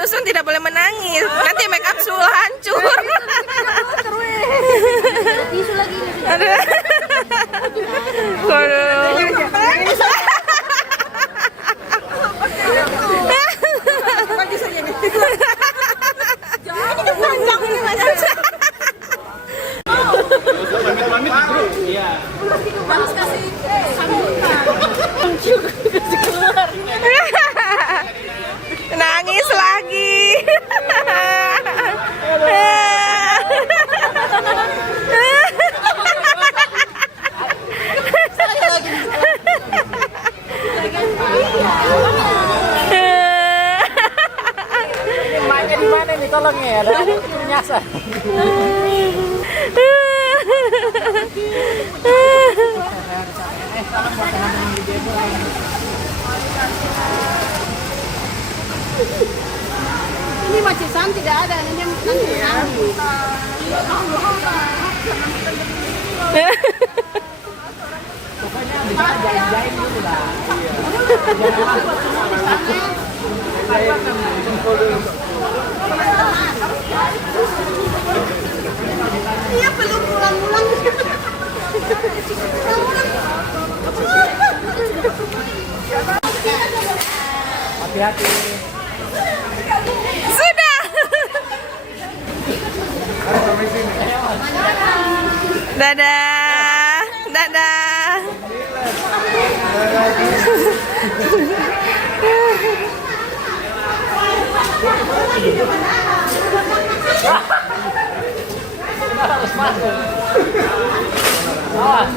dusun tidak boleh menangis. Nanti make up Sul hancur. Tisu lagi ini. Aduh. Harus kasih sambutan. Nangis lagi. Mainnya di mana nih? Tolong ya, ada nyasar. Ini macisan tidak ada, ini nanti. Pokoknya bisa jain-jain dulu lah. Iya belum pulang-pulang. Hati-hati. Sudah. Dadah. Dadah. Harus masuk. Awas.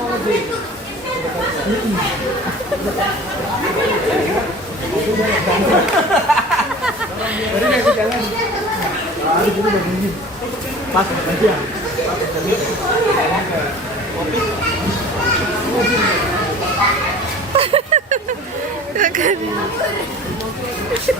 Masuk aja. Kopi.